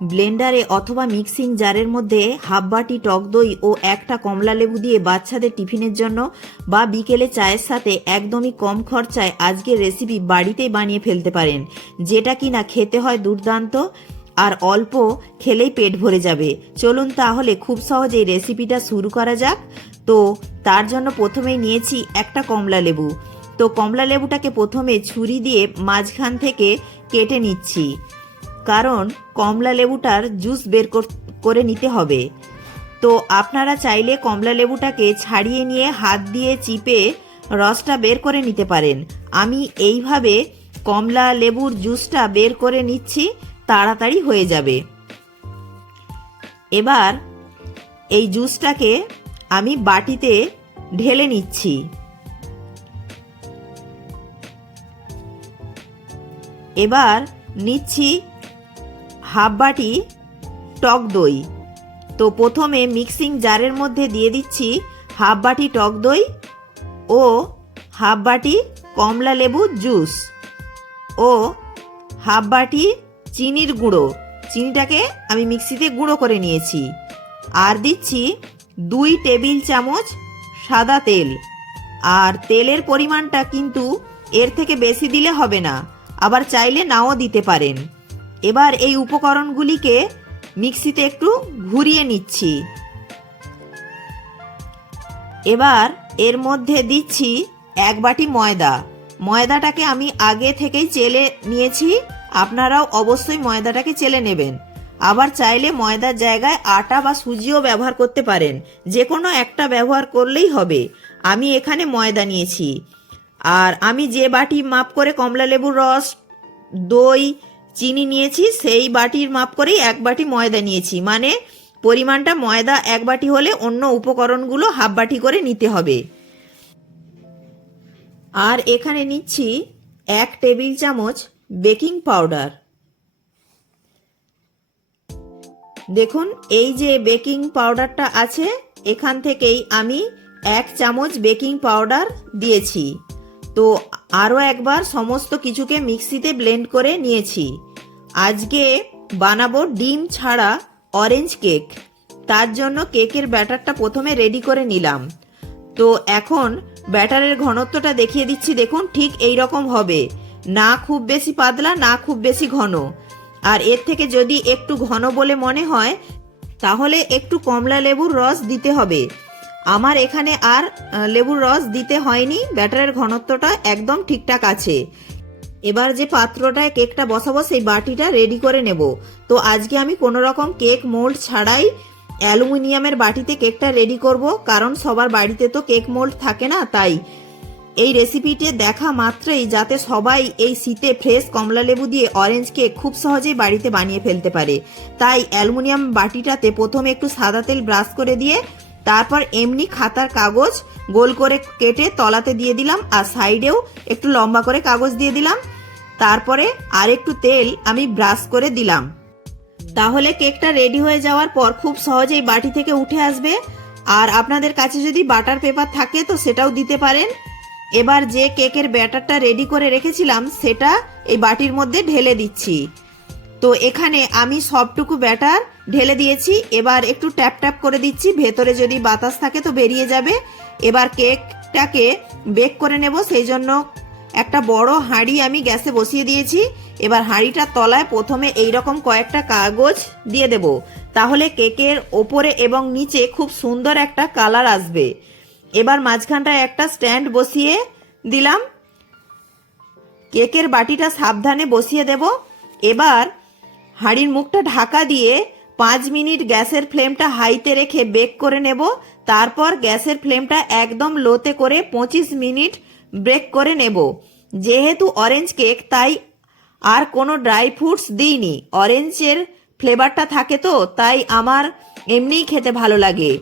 ব্লেন্ডারে অথবা মিক্সিং জারের মধ্যে হাফ বাটি টক দই ও একটা কমলা লেবু দিয়ে বাচ্চাদের টিফিনের জন্য বা বিকেলে চায়ের সাথে একদমই কম খরচায় আজকের রেসিপি বাড়িতেই বানিয়ে ফেলতে পারেন, যেটা কিনা খেতে হয় দুর্দান্ত আর অল্প খেলেই পেট ভরে যাবে। চলুন তাহলে খুব সহজেই রেসিপিটা শুরু করা যাক। তো, তার জন্য প্রথমেই নিয়েছি একটা কমলা লেবু। তো, কমলা লেবুটাকে প্রথমে ছুরি দিয়ে মাঝখান থেকে কেটে নিচ্ছি। কারণ কমলা লেবুটার জুস বের কর- নিতে হবে। তো আপনারা চাইলে কমলা লেবুটাকে ছাড়িয়ে নিয়ে হাত দিয়ে চিপে রসটা বের করে নিতে পারেন। আমি এইভাবে কমলা লেবুর জুসটা বের করে নিচ্ছি, তাড়াতাড়ি হয়ে যাবে। এবার এই জুসটাকে আমি বাটিতে ঢেলে নিচ্ছি। এবার নিচ্ছি হাফ বাটি টক দই। তো প্রথমে মিক্সিং জারের মধ্যে দিয়ে দিচ্ছি হাফ বাটি টক দই ও হাফ বাটি কমলা লেবু জুস ও হাফ বাটি চিনির গুঁড়ো। চিনিটাকে আমি মিক্সিতে গুঁড়ো করে নিয়েছি। আর দিচ্ছি দুই টেবিল চামচ সাদা তেল। আর তেলের পরিমাণটা কিন্তু এর থেকে বেশি দিলে হবে না। আবার চাইলে নাও দিতে পারেন। এবার এই উপকরণগুলিকে মিক্সিতে একটু ঘুরিয়ে নিচ্ছি। এবার এর মধ্যে দিচ্ছি এক বাটি ময়দা। ময়দাটাকে আমি আগে থেকেই চেলে নিয়েছি, আপনারাও অবশ্যই ময়দাটাকে চেলে নেবেন। আবার চাইলে ময়দার জায়গায় আটা বা সুজিও ব্যবহার করতে পারেন যে কোনো একটা ব্যবহার করলেই হবে। আমি এখানে ময়দা নিয়েছি। আর আমি যে বাটি মাপ করে কমলা লেবুর রস, দই চিনি নিয়েছি, সেই বাটির মাপ করেই এক বাটি ময়দা নিয়েছি। মানে পরিমাণটা ময়দা এক বাটি হলে অন্য উপকরণগুলো হাফ বাটি করে নিতে হবে। আর এখানে নিচ্ছি এক টেবিল চামচ বেকিং পাউডার। দেখুন, এই যে বেকিং পাউডারটা আছে, এখান থেকেই আমি এক চামচ বেকিং পাউডার দিয়েছি। তো আরও একবার সমস্ত কিছুকে মিক্সিতে ব্লেন্ড করে নিয়েছি। আজকে বানাবো ডিম ছাড়া অরেঞ্জ কেক। তার জন্য কেকের ব্যাটারটা প্রথমে রেডি করে নিলাম। তো এখন ব্যাটারের ঘনত্বটা দেখিয়ে দিচ্ছি, দেখুন ঠিক এই রকম হবে। না খুব বেশি পাতলা, না খুব বেশি ঘন। আর এর থেকে যদি একটু ঘন বলে মনে হয়, তাহলে একটু কমলা লেবুর রস দিতে হবে। আমার এখানে আর লেবুর রস দিতে হয়নি, ব্যাটারের ঘনত্বটা একদম ঠিকঠাক আছে। এবার যে পাত্রটায় কেকটা বসাবো, সেই বাটিটা রেডি করে নেব। তো আজকে আমি কোনো রকম কেক মোল্ড ছাড়াই অ্যালুমিনিয়ামের বাটিতে কেকটা রেডি করব, কারণ সবার বাড়িতে তো কেক মোল্ড থাকে না, তাই। এই রেসিপিটি দেখা মাত্রই যাতে সবাই এই শীতে ফ্রেশ কমলা লেবু দিয়ে অরেঞ্জ কেক খুব সহজেই বাড়িতে বানিয়ে ফেলতে পারে। তাই অ্যালুমিনিয়াম বাটিটাতে প্রথমে একটু সাদা তেল ব্রাশ করে দিয়ে তারপর এমনি খাতার কাগজ গোল করে কেটে তলাতে দিয়ে দিলাম, আর সাইডেও একটু লম্বা করে কাগজ দিয়ে দিলাম। তারপরে আর একটু তেল আমি ব্রাশ করে দিলাম। তাহলে কেকটা রেডি হয়ে যাওয়ার পর খুব সহজেই বাটি থেকে উঠে আসবে। আর আপনাদের কাছে যদি বাটার পেপার থাকে তো সেটাও দিতে পারেন। এবার যে কেকের ব্যাটারটা রেডি করে রেখেছিলাম, সেটা এই বাটির মধ্যে ঢেলে দিচ্ছি। তো এখানে আমি সবটুকু ব্যাটার ঢেলে দিয়েছি, এবার একটু ট্যাপ ট্যাপ করে দিচ্ছি, ভেতরে যদি বাতাস থাকে তো বেরিয়ে যাবে। এবার কেকটাকে বেক করে নেব, সেই জন্য একটা বড় হাঁড়ি আমি গ্যাসে বসিয়ে দিয়েছি। এবার হাঁড়িটার তলায় প্রথমে এই রকম কয়েকটা কাগজ দিয়ে দেব, তাহলে কেকের ওপরে এবং নিচে খুব সুন্দর একটা কালার আসবে। এবার মাঝখানটায় একটা স্ট্যান্ড বসিয়ে দিলাম। কেকের বাটিটা সাবধানে বসিয়ে দেব। এবার হাঁড়ির মুখটা ঢাকা দিয়ে পাঁচ মিনিট গ্যাসের ফ্লেমটা হাইতে রেখে বেক করে নেব। তারপর গ্যাসের ফ্লেমটা একদম লোতে করে পঁচিশ মিনিট ব্রেক করে নেব। যেহেতু অরেঞ্জ কেক, তাই আর কোনো ড্রাই ফ্রুটস দিইনি। অরেঞ্জের ফ্লেভারটা থাকে তো, তাই আমার এমনিই খেতে ভালো লাগে।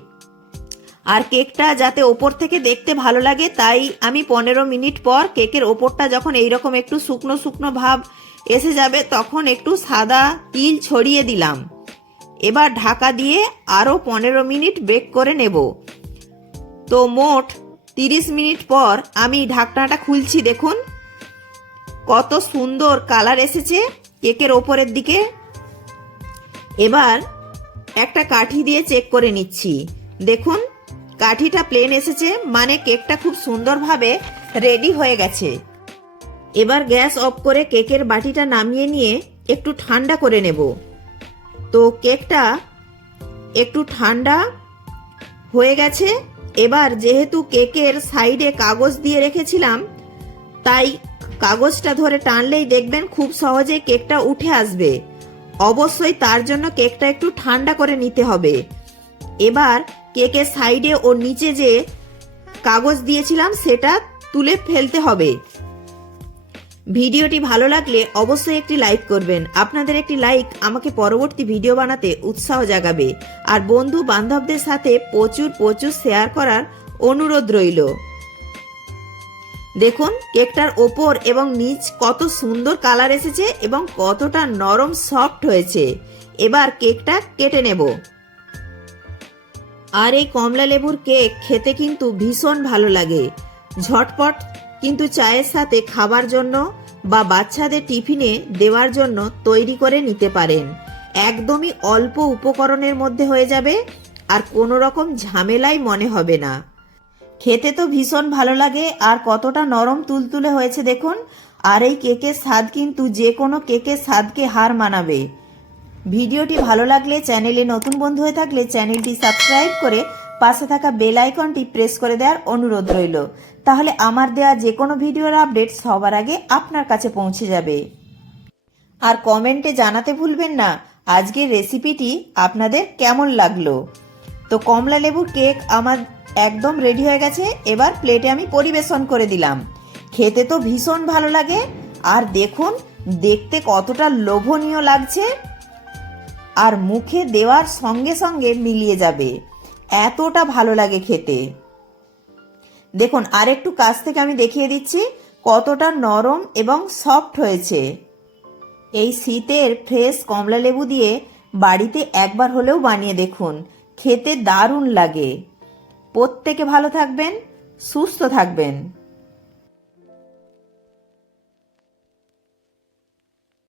আর কেকটা যাতে ওপর থেকে দেখতে ভালো লাগে, তাই আমি পনেরো মিনিট পর কেকের ওপরটা যখন এইরকম একটু শুকনো শুকনো ভাব এসে যাবে, তখন একটু সাদা তিল ছড়িয়ে দিলাম। এবার ঢাকা দিয়ে আরও পনেরো মিনিট বেক করে নেব। তো মোট তিরিশ মিনিট পর আমি ঢাকনাটা খুলছি, দেখুন। কত সুন্দর কালার এসেছে কেকের ওপরের দিকে। এবার একটা কাঠি দিয়ে চেক করে নিচ্ছি। দেখুন, কাঠিটা প্লেন এসেছে মানে কেকটা খুব সুন্দরভাবে রেডি হয়ে গেছে। এবার গ্যাস অফ করে কেকের বাটিটা নামিয়ে নিয়ে একটু ঠান্ডা করে নেব। তো কেকটা একটু ঠান্ডা হয়ে গেছে। এবার যেহেতু কেকের সাইডে কাগজ দিয়ে রেখেছিলাম, তাই কাগজটা ধরে টানলেই দেখবেন খুব সহজেই কেকটা উঠে আসবে। অবশ্যই তার জন্য কেকটা একটু ঠান্ডা করে নিতে হবে। এবার কেকের সাইডে ও নিচে যে কাগজ দিয়েছিলাম, সেটা তুলে ফেলতে হবে। ভিডিওটি ভালো লাগলে অবশ্যই একটি লাইক করবেন। আপনাদের একটি লাইক আমাকে পরবর্তী ভিডিও বানাতে উৎসাহ জাগাবে। আর বন্ধু বান্ধবদের সাথে প্রচুর প্রচুর শেয়ার করার অনুরোধ রইল। দেখুন, কেকটার ওপর এবং নিচ কত সুন্দর কালার এসেছে এবং কতটা নরম সফট হয়েছে। এবার কেকটা কেটে নেব। আর এই কমলা লেবুর কেক খেতে কিন্তু ভীষণ ভালো লাগে। ঝটপট কিন্তু চায়ের সাথে খাবার জন্য বা বাচ্চাদের টিফিনে দেওয়ার জন্য তৈরি করে নিতে পারেন। একদমই অল্প উপকরণের মধ্যে হয়ে যাবে, আর কোনো রকম ঝামেলাই মনে হবে না। খেতে তো ভীষণ ভালো লাগে, আর কতটা নরম তুলতুলে হয়েছে দেখুন। আর এই কেকের স্বাদ কিন্তু যে কোনো কেকের স্বাদকে হার মানাবে। ভিডিওটি ভালো লাগলে চ্যানেলে নতুন বন্ধু হয়ে থাকলে চ্যানেলটি সাবস্ক্রাইব করে পাশে থাকা বেল আইকনটি প্রেস করে দেওয়ার অনুরোধ রইল। তাহলে আমার দেওয়া যে কোনো ভিডিওর আপডেট সবার আগে আপনার কাছে পৌঁছে যাবে। আর কমেন্টে জানাতে ভুলবেন না, আজকের রেসিপিটি আপনাদের কেমন লাগল? তো কমলা লেবুর কেক আমার একদম রেডি হয়ে গেছে, এবার প্লেটে আমি পরিবেশন করে দিলাম। খেতে তো ভীষণ ভালো লাগে, আর দেখুন, দেখতে কতটা লোভনীয় লাগছে, আর মুখে দেওয়ার সঙ্গে সঙ্গে মিলিয়ে যাবে। এতটা ভালো লাগে খেতে। দেখুন আর একটু কাছ থেকে আমি দেখিয়ে দিচ্ছি কতটা নরম এবং সফট হয়েছে। এই শীতের ফ্রেশ কমলা লেবু দিয়ে বাড়িতে একবার হলেও বানিয়ে দেখুন, খেতে দারুণ লাগে। প্রত্যেকে ভালো থাকবেন, সুস্থ থাকবেন।